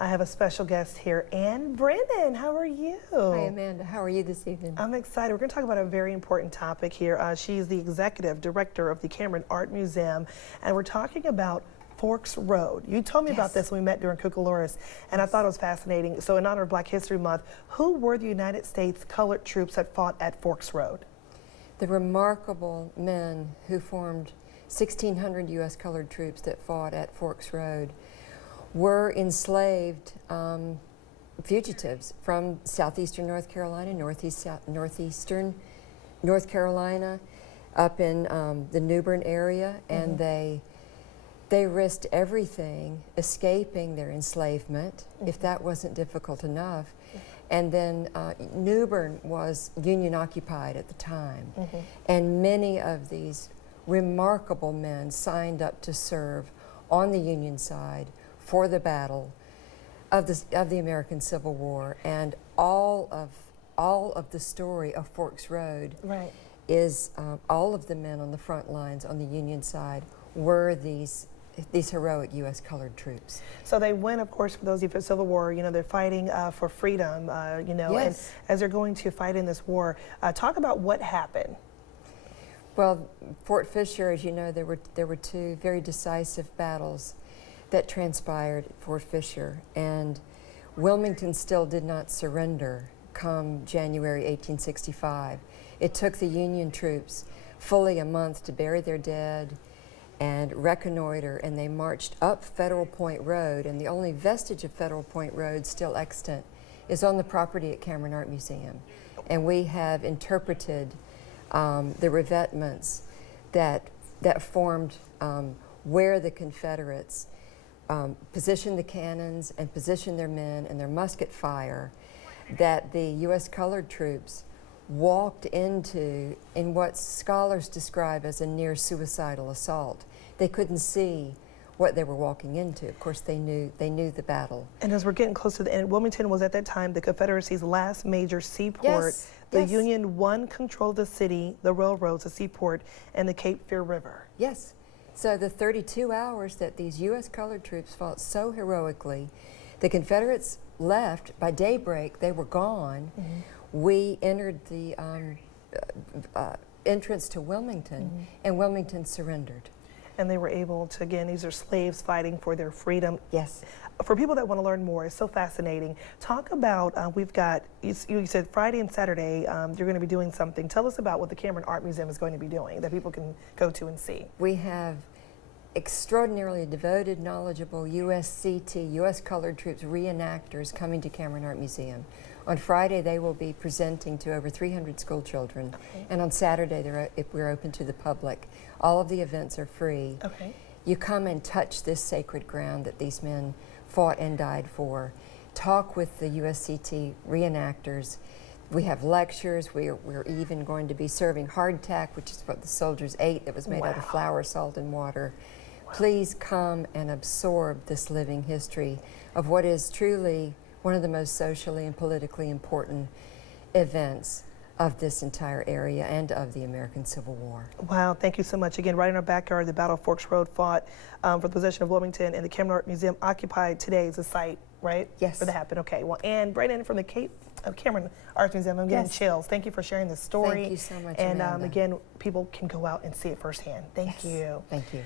I have a special guest here, Anne-Brennan. How are you? Hi, Amanda. How are you this evening? I'm excited. We're going to talk about a very important topic here. She's the executive director of the Cameron Art Museum, and we're talking about Forks Road. You told me about this when we met during Cucaloris, and I thought it was fascinating. So in honor of Black History Month, who were the United States colored troops that fought at Forks Road? The remarkable men who formed 1,600 U.S. colored troops that fought at Forks Road were enslaved fugitives from southeastern North Carolina, northeastern North Carolina, up in the New Bern area, and they risked everything escaping their enslavement, if that wasn't difficult enough. And then New Bern was Union occupied at the time, and many of these remarkable men signed up to serve on the Union side for the battle of the American Civil War. And all of the story of Forks Road is all of the men on the front lines on the Union side were these heroic U.S. colored troops. So they went, of course, for those of you for the Civil War, you know, they're fighting for freedom, you know, and as they're going to fight in this war, talk about what happened. Well, Fort Fisher, as you know, there were two very decisive battles that transpired at Fort Fisher, and Wilmington still did not surrender come January 1865. It took the Union troops fully a month to bury their dead and reconnoiter, and they marched up Federal Point Road, and the only vestige of Federal Point Road still extant is on the property at Cameron Art Museum. And we have interpreted the revetments that formed where the Confederates positioned the cannons and positioned their men and their musket fire, that the U.S. colored troops walked into in what scholars describe as a near suicidal assault. They couldn't see what they were walking into. Of course, they knew the battle. And as we're getting close to the end, Wilmington was at that time the Confederacy's last major seaport. The Union won control of the city, the railroads, the seaport, and the Cape Fear River. Yes. So the 32 hours that these U.S. colored troops fought so heroically, the Confederates left. By daybreak, they were gone. We entered the entrance to Wilmington, and Wilmington surrendered. And they were able to, again, these are slaves fighting for their freedom. Yes. For people that want to learn more, it's so fascinating. Talk about, we've got, you said Friday and Saturday, you're going to be doing something. Tell us about what the Cameron Art Museum is going to be doing that people can go to and see. We have extraordinarily devoted, knowledgeable USCT, U.S. colored troops reenactors coming to Cameron Art Museum. On Friday, they will be presenting to over 300 school children, and on Saturday, we're open to the public. All of the events are free. You come and touch this sacred ground that these men fought and died for. Talk with the USCT reenactors. We have lectures. We're even going to be serving hardtack, which is what the soldiers ate, that was made out of flour, salt, and water. Please come and absorb this living history of what is truly one of the most socially and politically important events of this entire area and of the American Civil War. Wow, thank you so much. Again, right in our backyard, the Battle of Forks Road fought for the possession of Wilmington, and the Cameron Art Museum occupied today as a site, right? Yes. For that happened. Okay, well, Anne-Brennan from the Cameron Art Museum, I'm getting chills. Thank you for sharing this story. Thank you so much, And Amanda. again, people can go out and see it firsthand. Thank you. Thank you.